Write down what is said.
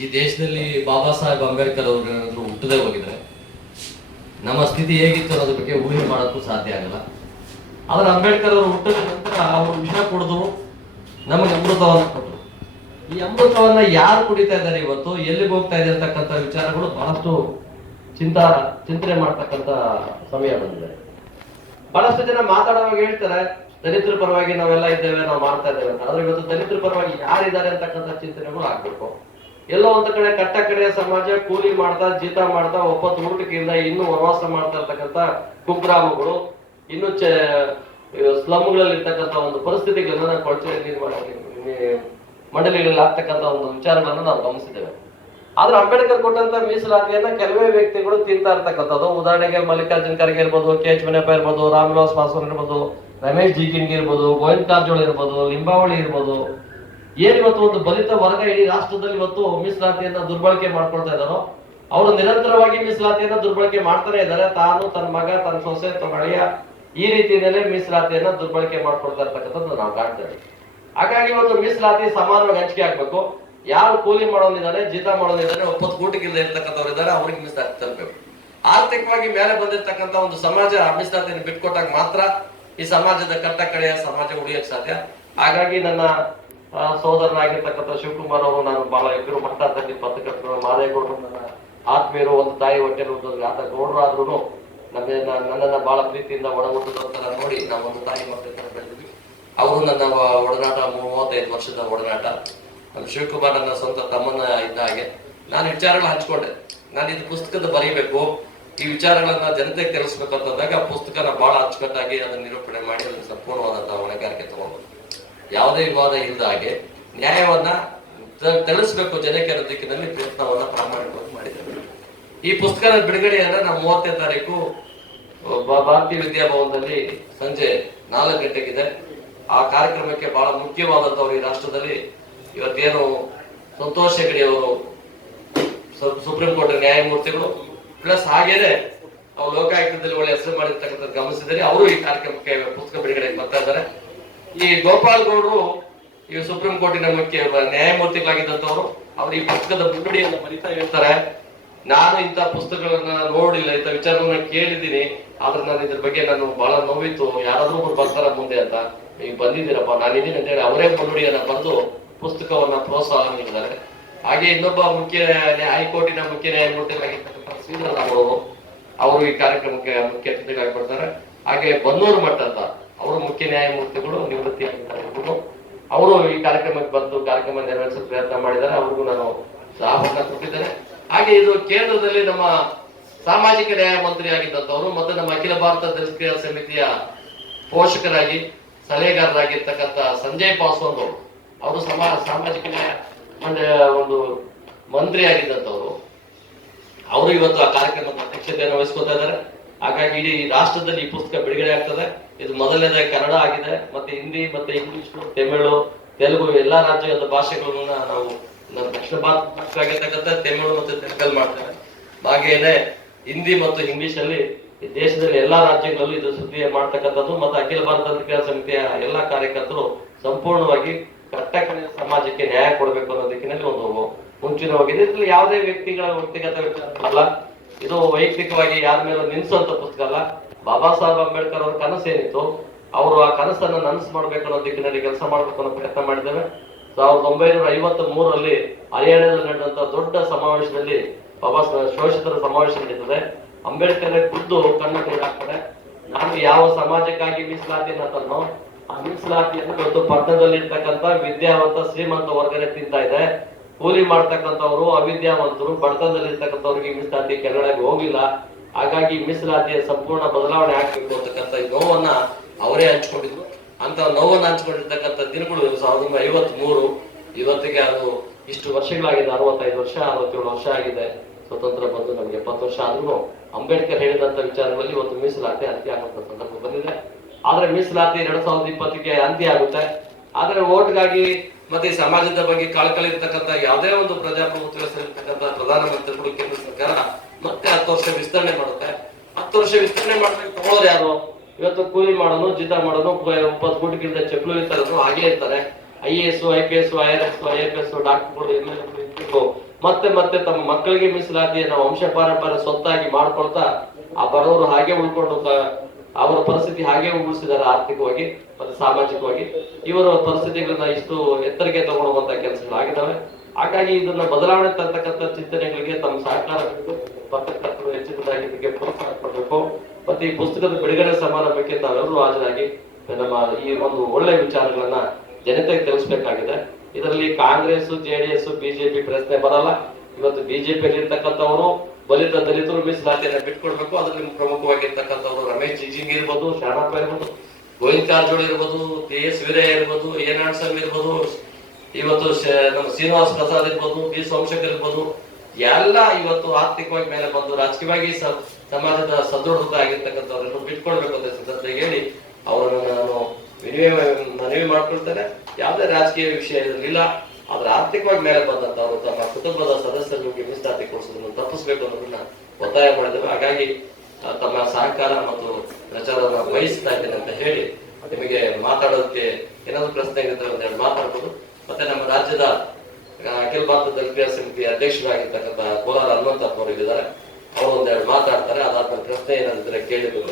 ಈ ದೇಶದಲ್ಲಿ ಬಾಬಾ ಸಾಹೇಬ್ ಅಂಬೇಡ್ಕರ್ ಅವರು ಏನಾದ್ರು ಹುಟ್ಟದೇ ಹೋಗಿದ್ರೆ ನಮ್ಮ ಸ್ಥಿತಿ ಹೇಗಿತ್ತು ಅನ್ನೋದ್ರ ಬಗ್ಗೆ ಊಹೆ ಮಾಡೋಕ್ಕೂ ಸಾಧ್ಯ ಆಗಲ್ಲ. ಆದ್ರೆ ಅಂಬೇಡ್ಕರ್ ಅವರು ಹುಟ್ಟಿದ ನಂತರ ಅವರು ವಿಷ ಕುಡಿದು ನಮಗೆ ಅಮೃತವನ್ನ ಕೊಟ್ಟರು. ಈ ಅಮೃತವನ್ನ ಯಾರು ಕುಡಿತಾ ಇದ್ದಾರೆ ಇವತ್ತು, ಎಲ್ಲಿಗೆ ಹೋಗ್ತಾ ಇದೆ ಅಂತಕ್ಕಂಥ ವಿಚಾರಗಳು ಬಹಳಷ್ಟು ಚಿಂತನೆ ಮಾಡ್ತಕ್ಕಂಥ ಸಮಯ ಬಂದಿದೆ. ಬಹಳಷ್ಟು ಜನ ಮಾತಾಡುವಾಗ ಹೇಳ್ತಾರೆ ದಲಿತರ ಪರವಾಗಿ ನಾವೆಲ್ಲ ಇದ್ದೇವೆ, ನಾವು ಮಾಡ್ತಾ ಇದ್ದೇವೆ ಅಂತ. ಆದ್ರೆ ಇವತ್ತು ದಲಿತರ ಪರವಾಗಿ ಯಾರಿದ್ದಾರೆ ಅಂತಕ್ಕಂಥ ಚಿಂತನೆಗಳು ಆಗ್ಬೇಕು. ಎಲ್ಲೋ ಒಂದ್ ಕಡೆ ಕಟ್ಟ ಕಡೆಯ ಸಮಾಜ ಕೂಲಿ ಮಾಡ್ತಾ ಜೀತ ಮಾಡ್ತಾ ಒಪ್ಪತ್ತು ಊಟಕ್ಕಿಂದ ಇನ್ನೂ ವನವಾಸ ಮಾಡ್ತಾ ಇರ್ತಕ್ಕಂಥ ಕುಗ್ರಾಮಗಳು, ಇನ್ನು ಸ್ಲಮ್ಗಳಲ್ಲಿ ಇರ್ತಕ್ಕಂಥ ಒಂದು ಪರಿಸ್ಥಿತಿಗಳನ್ನ ನಾವು ಕೊಳಚೆ ಮಂಡಳಿಗಳಲ್ಲಿ ಆಗ್ತಕ್ಕಂಥ ಒಂದು ವಿಚಾರಗಳನ್ನ ನಾವು ಗಮನಿಸಿದ್ದೇವೆ. ಆದ್ರೆ ಅಂಬೇಡ್ಕರ್ ಕೊಟ್ಟಂತ ಮೀಸಲಾತಿಯನ್ನ ಕೆಲವೇ ವ್ಯಕ್ತಿಗಳು ತಿಂತಾ ಇರ್ತಕ್ಕಂಥದ್ದು. ಉದಾಹರಣೆಗೆ ಮಲ್ಲಿಕಾರ್ಜುನ್ ಖರ್ಗೆ ಇರ್ಬೋದು, ಕೆ ಎಚ್ ಮುನಿಯಪ್ಪ ಇರ್ಬೋದು, ರಾಮವಿಲಾಸ್ ಪಾಸ್ವಾನ್ ಇರ್ಬೋದು, ರಮೇಶ್ ಜಿಗಿನ್ಗಿ ಇರ್ಬೋದು, ಗೋವಿಂದ ಕಾರಜೋಳ ಇರ್ಬೋದು, ಲಿಂಬಾವಳಿ ಇರ್ಬೋದು. ಏನ್ ಇವತ್ತು ಒಂದು ಬಲಿತ ವರ್ಗ ಇಡೀ ರಾಷ್ಟ್ರದಲ್ಲಿ ಇವತ್ತು ಮೀಸಲಾತಿಯನ್ನ ದುರ್ಬಳಕೆ ಮಾಡ್ಕೊಳ್ತಾ ಇದ್ದಾರೋ ಅವರು ನಿರಂತರವಾಗಿ ಮೀಸಲಾತಿಯನ್ನ ದುರ್ಬಳಕೆ ಮಾಡ್ತಾನೆ ಇದ್ದಾರೆ. ತಾನು, ತನ್ನ ಮಗ, ತನ್ನ ಸೊಸೆ, ತನ್ನ ಅಳಿಯ ಈ ರೀತಿಯಲ್ಲೇ ಮೀಸಲಾತಿಯನ್ನ ದುರ್ಬಳಕೆ ಮಾಡ್ಕೊಳ್ತಾ ಇರ್ತಕ್ಕಂಥದ್ದು ನಾವು ಕಾಣ್ತೇವೆ. ಹಾಗಾಗಿ ಇವತ್ತು ಮೀಸಲಾತಿ ಸಮಾನವಾಗಿ ಹಂಚಿಕೆ ಆಗ್ಬೇಕು. ಯಾರು ಕೂಲಿ ಮಾಡೋನಿದ್ದಾನೆ, ಜೀತ ಮಾಡೋನಿದ್ದಾನೆ, ಒಪ್ಪತ್ತು ಊಟಕ್ಕಿಂದ ಇರ್ತಕ್ಕಂಥವ್ರು ಇದ್ದಾರೆ, ಅವ್ರಿಗೆ ಮೀಸಲಾತಿ ತರಬೇಕು. ಆರ್ಥಿಕವಾಗಿ ಮೇಲೆ ಬಂದಿರ್ತಕ್ಕಂಥ ಒಂದು ಸಮಾಜ ಮೀಸಲಾತಿಯನ್ನು ಬಿಟ್ಕೊಟ್ಟಾಗ ಮಾತ್ರ ಈ ಸಮಾಜದ ಕಟ್ಟ ಕಡೆಯ ಸಮಾಜ ಉಳಿಯಕ್ ಸಾಧ್ಯ. ಹಾಗಾಗಿ ನನ್ನ ಸೋದರನಾಗಿರ್ತಕ್ಕಂಥ ಶಿವಕುಮಾರ್ ಅವರು, ನಾನು ಬಹಳ ಇಬ್ಬರು ಮಟ್ಟದಲ್ಲಿ ಪತ್ರಕರ್ತರು, ಮಾದೇಗೌಡರು ನನ್ನ ಆತ್ಮೀಯರು, ಒಂದು ತಾಯಿ ಹೊಟ್ಟೆಲು ಆತ ಗೌಡರಾದ್ರೂ ನನ್ನನ್ನ ಬಹಳ ಪ್ರೀತಿಯಿಂದ ಒಡಹುಟ್ಟಿದಂತ ನೋಡಿ ನಾವು ಒಂದು ತಾಯಿ ಮಕ್ಕಳ ಬೆಳೆದ್ವಿ. ಅವರು ನನ್ನ ಒಡನಾಟ 35 ವರ್ಷದ ಒಡನಾಟ. ನಮ್ಮ ಶಿವಕುಮಾರ್ ನನ್ನ ಸ್ವಂತ ತಮ್ಮನ ಇದ್ದ ಹಾಗೆ. ನಾನು ವಿಚಾರಗಳು ಹಂಚ್ಕೊಂಡೆ. ನಾನು ಇದು ಪುಸ್ತಕದ ಬರೀಬೇಕು, ಈ ವಿಚಾರಗಳನ್ನ ಜನತೆಗೆ ತಿಳಿಸ್ಬೇಕು ಅಂತಂದಾಗ ಪುಸ್ತಕನ ಬಹಳ ಅಚ್ಚುಕಟ್ಟಾಗಿ ಅದನ್ನ ನಿರೂಪಣೆ ಮಾಡಿ ಅದನ್ನ ಸಂಪೂರ್ಣವಾದಂತಹ ಹೊಣೆಗಾರಿಕೆ ತಗೊಂಡು ಯಾವುದೇ ವಿವಾದ ಇಲ್ಲದ ಹಾಗೆ ನ್ಯಾಯವನ್ನ ತಿಳಿಸ್ಬೇಕು ಜನಕ್ಕೆ ಅನ್ನೋ ದಿಕ್ಕಿನಲ್ಲಿ ಪ್ರಯತ್ನವನ್ನ ಪ್ರಾಮಾಣಿಕವಾಗಿ ಮಾಡಿದ್ದೇವೆ. ಈ ಪುಸ್ತಕದ ಬಿಡುಗಡೆಯನ್ನ ನಾವು 30ನೇ ತಾರೀಕು ಭಾರತೀಯ ವಿದ್ಯಾಭವನದಲ್ಲಿ ಸಂಜೆ 4 ಗಂಟೆಗಿದೆ. ಆ ಕಾರ್ಯಕ್ರಮಕ್ಕೆ ಬಹಳ ಮುಖ್ಯವಾದಂತವ್ರು ಈ ರಾಷ್ಟ್ರದಲ್ಲಿ ಇವತ್ತೇನು ಸಂತೋಷ್ ಹೆಗಡೆ ಅವರು ಸುಪ್ರೀಂ ಕೋರ್ಟ್ ನ್ಯಾಯಮೂರ್ತಿಗಳು, ಪ್ಲಸ್ ಹಾಗೇನೆ ಅವ್ರು ಲೋಕಾಯುಕ್ತದಲ್ಲಿ ಒಳ್ಳೆ ಹೆಸರು ಮಾಡಿರ್ತಕ್ಕಂಥ ಗಮನಿಸಿದರೆ ಅವರು ಈ ಕಾರ್ಯಕ್ರಮಕ್ಕೆ ಪುಸ್ತಕ ಬಿಡುಗಡೆಗೆ ಬರ್ತಾ ಇದ್ದಾರೆ. ಈ ಗೋಪಾಲ್ ಗೌಡರು ಈ ಸುಪ್ರೀಂ ಕೋರ್ಟಿನ ಮುಖ್ಯ ನ್ಯಾಯಮೂರ್ತಿಗಳಾಗಿದ್ದಂಥವ್ರು. ಅವ್ರು ಈ ಪುಸ್ತಕದ ಬಿಡುಗಡೆಯನ್ನು ಬರೀತಾ ಹೇಳ್ತಾರೆ, ನಾನು ಇಂಥ ಪುಸ್ತಕಗಳನ್ನ ನೋಡಿಲ್ಲ, ಇಂಥ ವಿಚಾರಗಳನ್ನ ಕೇಳಿದ್ದೀನಿ, ಆದ್ರೆ ನಾನು ಇದ್ರ ಬಗ್ಗೆ ನಾನು ಬಹಳ ನೋವಿತ್ತು, ಯಾರಾದ್ರೂ ಒಬ್ರು ಬರ್ತಾರ ಮುಂದೆ ಅಂತ. ಈಗ ಬಂದಿದ್ದೀರಪ್ಪ, ನಾನಿದ್ದೀನಿ ಅಂತ ಹೇಳಿ ಅವರೇ ಮುನ್ನುಡಿಯನ್ನ ಬರೆದು ಪುಸ್ತಕವನ್ನ ಪ್ರೋತ್ಸಾಹ ನೀಡಿದ್ದಾರೆ. ಹಾಗೆ ಇನ್ನೊಬ್ಬ ಹೈಕೋರ್ಟಿನ ಮುಖ್ಯ ನ್ಯಾಯಮೂರ್ತಿಗಳಾಗಿರ್ತಕ್ಕಂಥ ಶ್ರೀಧರ್ ಅವರು ಈ ಕಾರ್ಯಕ್ರಮಕ್ಕೆ ಮುಖ್ಯ ಅತಿಥಿಗಳಾಗಿ ಬರ್ತಾರೆ. ಹಾಗೆ ಬನ್ನೂರು ಮಠ ಅಂತ ಅವರು ಮುಖ್ಯ ನ್ಯಾಯಮೂರ್ತಿಗಳು ನಿವೃತ್ತಿಯಾಗಿದ್ದಾರೆ. ಅವರು ಈ ಕಾರ್ಯಕ್ರಮಕ್ಕೆ ಬಂದು ಕಾರ್ಯಕ್ರಮ ನೆರವೇರಿಸಲು ಪ್ರಯತ್ನ ಮಾಡಿದ್ದಾರೆ. ಅವ್ರಿಗೂ ನಾನು ಆಹ್ವಾನ ಕೊಟ್ಟಿದ್ದೇನೆ. ಹಾಗೆ ಇದು ಕೇಂದ್ರದಲ್ಲಿ ನಮ್ಮ ಸಾಮಾಜಿಕ ನ್ಯಾಯ ಮಂತ್ರಿ ಆಗಿದ್ದಂಥವ್ರು ಮತ್ತು ನಮ್ಮ ಅಖಿಲ ಭಾರತ ದಲಿತ ಕ್ರಿಯಾ ಸಮಿತಿಯ ಪೋಷಕರಾಗಿ ಸಲಹೆಗಾರರಾಗಿರ್ತಕ್ಕಂಥ ಸಂಜಯ್ ಪಾಸ್ವಾನ್ ಅವರು ಸಾಮಾಜಿಕ ನ್ಯಾಯ ಒಂದು ಮಂತ್ರಿ ಆಗಿದ್ದಂಥವ್ರು. ಅವರು ಇವತ್ತು ಆ ಕಾರ್ಯಕ್ರಮದ ಅಧ್ಯಕ್ಷತೆಯನ್ನು ವಹಿಸ್ಕೊತಾ ಇದ್ದಾರೆ. ಹಾಗಾಗಿ ಇಡೀ ರಾಷ್ಟ್ರದಲ್ಲಿ ಈ ಪುಸ್ತಕ ಬಿಡುಗಡೆ ಆಗ್ತದೆ. ಇದು ಮೊದಲನೇದಾಗಿ ಕನ್ನಡ ಆಗಿದೆ, ಮತ್ತೆ ಹಿಂದಿ, ಮತ್ತೆ ಇಂಗ್ಲಿಷ್, ತಮಿಳು, ತೆಲುಗು ಎಲ್ಲಾ ರಾಜ್ಯದ ಭಾಷೆಗಳನ್ನ ನಾವು ದಕ್ಷಿಣ ಭಾರತ ಆಗಿರ್ತಕ್ಕಂಥ ತಮಿಳು ಮತ್ತು ತೆಲುಗಲ್ಲಿ ಮಾಡ್ತೇವೆ. ಹಾಗೇನೆ ಹಿಂದಿ ಮತ್ತು ಇಂಗ್ಲಿಷ್ ಅಲ್ಲಿ ದೇಶದಲ್ಲಿ ಎಲ್ಲಾ ರಾಜ್ಯಗಳಲ್ಲೂ ಇದು ಸುದ್ದಿ ಮಾಡ್ತಕ್ಕಂಥದ್ದು. ಮತ್ತು ಅಖಿಲ ಭಾರತ ಕ್ರಿಯಾ ಸಮಿತಿಯ ಎಲ್ಲಾ ಕಾರ್ಯಕರ್ತರು ಸಂಪೂರ್ಣವಾಗಿ ಕಟ್ಟಕಡೆಯ ಸಮಾಜಕ್ಕೆ ನ್ಯಾಯ ಕೊಡಬೇಕು ಅನ್ನೋ ದಿಕ್ಕಿನಲ್ಲಿ ಒಂದು ಮುಂಚಿನವಾಗಿದೆ. ಇದ್ರಲ್ಲಿ ಯಾವುದೇ ವ್ಯಕ್ತಿಗತ ವಿಚಾರ ಅಲ್ಲ, ಇದು ವೈಯಕ್ತಿಕವಾಗಿ ಯಾರ ಮೇಲೆ ನಿಲ್ಸುವಂತ ಪುಸ್ತಕ ಅಲ್ಲ. ಬಾಬಾ ಸಾಹೇಬ್ ಅಂಬೇಡ್ಕರ್ ಅವ್ರ ಕನಸು ಏನಿತ್ತು, ಅವರು ಆ ಕನಸನ್ನ ನನಸು ಮಾಡ್ಬೇಕು ಅನ್ನೋ ದಿಕ್ಕಿನಲ್ಲಿ ಕೆಲಸ ಮಾಡ್ಬೇಕು ಅನ್ನೋ ಪ್ರಯತ್ನ ಮಾಡಿದ್ದೇವೆ. 1953ರಲ್ಲಿ ಹರಿಯಾಣದಲ್ಲಿ ನಡೆದಂತ ದೊಡ್ಡ ಸಮಾವೇಶದಲ್ಲಿ ಶೋಷಿತರ ಸಮಾವೇಶ ನಡೀತದೆ. ಅಂಬೇಡ್ಕರ್ ಖುದ್ದು ಕಣ್ಣು ಹಾಕ್ತಾರೆ, ನಾನು ಯಾವ ಸಮಾಜಕ್ಕಾಗಿ ಮೀಸಲಾತಿಯನ್ನ ತನ್ನೋ ಆ ಮೀಸಲಾತಿಯನ್ನು ಇವತ್ತು ಪಟ್ಟಣದಲ್ಲಿ ಇರ್ತಕ್ಕಂಥ ವಿದ್ಯಾವಂತ ಶ್ರೀಮಂತ ವರ್ಗನೆ ತಿಂತಾ ಇದೆ. ಕೂಲಿ ಮಾಡ್ತಕ್ಕಂಥವ್ರು, ಅವಿದ್ಯಾವಂತರು, ಬಡತನದಲ್ಲಿ ಇರ್ತಕ್ಕಂಥವ್ರಿಗೆ ಮೀಸಲಾತಿ ಕೆಳಗಡೆ ಹೋಗಿಲ್ಲ. ಹಾಗಾಗಿ ಮೀಸಲಾತಿಯ ಸಂಪೂರ್ಣ ಬದಲಾವಣೆ ಆಗ್ಬೇಕು ಅಂತಕ್ಕಂಥ ಈ ನೋವನ್ನ ಅವರೇ ಹಂಚ್ಕೊಂಡಿದ್ರು. ಅಂತ ನೋವನ್ನ ಹಂಚ್ಕೊಂಡಿರ್ತಕ್ಕಂಥ ದಿನಗಳು 1953. ಇವತ್ತಿಗೆ ಅದು ಇಷ್ಟು ವರ್ಷಗಳಾಗಿದೆ, 65 ವರ್ಷ 67 ವರ್ಷ ಆಗಿದೆ ಸ್ವತಂತ್ರ ಬಂದು. ನಮ್ಗೆ 70 ವರ್ಷ ಆದ್ರೂ ಅಂಬೇಡ್ಕರ್ ಹೇಳಿದಂತ ವಿಚಾರಗಳಲ್ಲಿ ಇವತ್ತು ಮೀಸಲಾತಿ ಅಂತ್ಯ ಆಗುವಂತ ಸಂದರ್ಭ ಬಂದಿದೆ. ಆದ್ರೆ ಮೀಸಲಾತಿ 2020ಕ್ಕೆ ಅಂತ್ಯ ಆಗುತ್ತೆ. ಆದ್ರೆ ಓಟ್ಗಾಗಿ ಮತ್ತೆ ಈ ಸಮಾಜದ ಬಗ್ಗೆ ಕಳಕಳಿ ಇರ್ತಕ್ಕಂಥ ಯಾವುದೇ ಒಂದು ಪ್ರಜಾಪ್ರಭುತ್ವದಲ್ಲಿರ್ತಕ್ಕಂಥ ಪ್ರಧಾನಮಂತ್ರಿಗಳು ಕೇಂದ್ರ ಸರ್ಕಾರ ಮತ್ತೆ 10 ವರ್ಷ ವಿಸ್ತರಣೆ ಮಾಡುತ್ತೆ. 10 ವರ್ಷ ವಿಸ್ತರಣೆ ಮಾಡ್ಬೇಕು ತಗೊಳ್ಳೋರು ಯಾರು? ಇವತ್ತು ಕೂಲಿ ಮಾಡೋನು, ಜೀತ ಮಾಡೋನು, 30 ಕೋಟಿಗಿಂತ ಚಪ್ಪಲು ಇರ್ತಾರನು ಹಾಗೆ ಇರ್ತಾರೆ. IAS, IPS, IRS, IFS, ಡಾಕ್ಟರ್ಗಳು, ಮತ್ತೆ ಮತ್ತೆ ತಮ್ಮ ಮಕ್ಕಳಿಗೆ ಮೀಸಲಾತಿಯನ್ನು ವಂಶ ಪಾರಂಪರ್ಯ ಸ್ವತ್ತಾಗಿ ಮಾಡ್ಕೊಳ್ತಾ ಆ ಬಡವರು ಹಾಗೆ ಉಳ್ಕೊಂಡು ಅವರ ಪರಿಸ್ಥಿತಿ ಹಾಗೆ ಉಳಿಸಿದ್ದಾರೆ ಆರ್ಥಿಕವಾಗಿ ಮತ್ತೆ ಸಾಮಾಜಿಕವಾಗಿ. ಇವರ ಪರಿಸ್ಥಿತಿಗಳನ್ನ ಇಷ್ಟು ಎತ್ತರಕ್ಕೆ ತಗೊಳ್ಳುವಂತ ಕೆಲಸಗಳಾಗಿದ್ದಾವೆ. ಹಾಗಾಗಿ ಇದನ್ನ ಬದಲಾವಣೆ ತರ್ತಕ್ಕಂಥ ಚಿಂತನೆಗಳಿಗೆ ತಮ್ಮ ಸಹಕಾರ ಬೇಕು. ಪತ್ರಕರ್ತರು ಹೆಚ್ಚಿನದಾಗಿ ಇದಕ್ಕೆ ಪ್ರೋತ್ಸಾಹ ಕೊಡಬೇಕು. ಮತ್ತೆ ಈ ಪುಸ್ತಕದ ಬಿಡುಗಡೆ ಸಮಾರಂಭಕ್ಕೆ ತಾವೆಲ್ಲರೂ ಹಾಜರಾಗಿ ನಮ್ಮ ಈ ಒಂದು ಒಳ್ಳೆ ವಿಚಾರಗಳನ್ನ ಜನತೆಗೆ ತಿಳಿಸ್ಬೇಕಾಗಿದೆ. ಇದರಲ್ಲಿ ಕಾಂಗ್ರೆಸ್, ಜೆಡಿಎಸ್, ಬಿಜೆಪಿ ಪ್ರಶ್ನೆ ಬರಲ್ಲ. ಇವತ್ತು ಬಿಜೆಪಿಯಲ್ಲಿ ಇರ್ತಕ್ಕಂಥವರು ದಲಿತರು ಮೀಸಲಾತಿಯನ್ನ ಬಿಟ್ಕೊಡ್ಬೇಕು. ಅದರಲ್ಲಿ ಪ್ರಮುಖವಾಗಿರ್ತಕ್ಕಂಥವ್ರು ರಮೇಶ್ ಜಿಜಿಂಗ್ ಇರ್ಬೋದು, ಶರಣಪ್ಪ ಇರ್ಬೋದು, ಗೋವಿಂದ ಕಾರಜೋಳ ಇರ್ಬೋದು, ಕೆ.ಎಸ್. ವೀರಯ್ಯ ಇರ್ಬೋದು, ಏನಾಡ್ ಸ್ವಾಮಿ ಇರ್ಬೋದು, ಇವತ್ತು ನಮ್ಮ ಶ್ರೀನಿವಾಸ್ ಪ್ರಸಾದ್ ಇರ್ಬೋದು, ಬಿ ಸೋಮಶೇಖರ್ ಇರ್ಬೋದು, ಎಲ್ಲ ಇವತ್ತು ಆರ್ಥಿಕವಾಗಿ ಮೇಲೆ ಬಂದು ರಾಜಕೀಯವಾಗಿ ಸಮಾಜದ ಸದೃಢ ಆಗಿರ್ತಕ್ಕಂಥವ್ರನ್ನು ಬಿಟ್ಕೊಡ್ಬೇಕು ಅಂತ ಸಂದರ್ಭದಲ್ಲಿ ಹೇಳಿ ಅವರನ್ನು ನಾನು ಮನವಿ ಮಾಡ್ಕೊಳ್ತೇನೆ. ಯಾವುದೇ ರಾಜಕೀಯ ವಿಷಯ ಇರಲಿಲ್ಲ, ಆದ್ರೆ ಆರ್ಥಿಕವಾಗಿ ಮೇಲೆ ಬಂದಂತವರು ತಮ್ಮ ಕುಟುಂಬದ ಸದಸ್ಯರಿಗೆ ಮೀಸಲಾತಿ ಕೊಡಿಸೋದನ್ನು ತಪ್ಪಿಸ್ಬೇಕು ಅನ್ನೋದನ್ನ ಒತ್ತಾಯ ಮಾಡಿದ್ದೇವೆ. ಹಾಗಾಗಿ ತಮ್ಮ ಸಹಕಾರ ಮತ್ತು ಪ್ರಚಾರವನ್ನು ವಹಿಸ್ತಾ ಇದ್ದೇನೆ ಅಂತ ಹೇಳಿ ನಿಮಗೆ ಮಾತಾಡೋದಕ್ಕೆ ಏನಾದ್ರು ಪ್ರಶ್ನೆ ಇರುತ್ತೆ ಒಂದೆರಡು ಮಾತಾಡ್ಬೋದು. ಮತ್ತೆ ನಮ್ಮ ರಾಜ್ಯದ ಅಖಿಲ ಭಾರತ ದಲಿತ ಸಮಿತಿ ಅಧ್ಯಕ್ಷರಾಗಿರ್ತಕ್ಕಂಥ ಕೋಲಾರ ಹನುಮಂತಪ್ಪ ಅವರು ಇದ್ದಾರೆ, ಅವರು ಒಂದೆರಡು ಮಾತಾಡ್ತಾರೆ. ಅದಾದ್ಮೇಲೆ ಪ್ರಶ್ನೆ ಏನಾದ್ರೆ ಕೇಳಿದ್ರು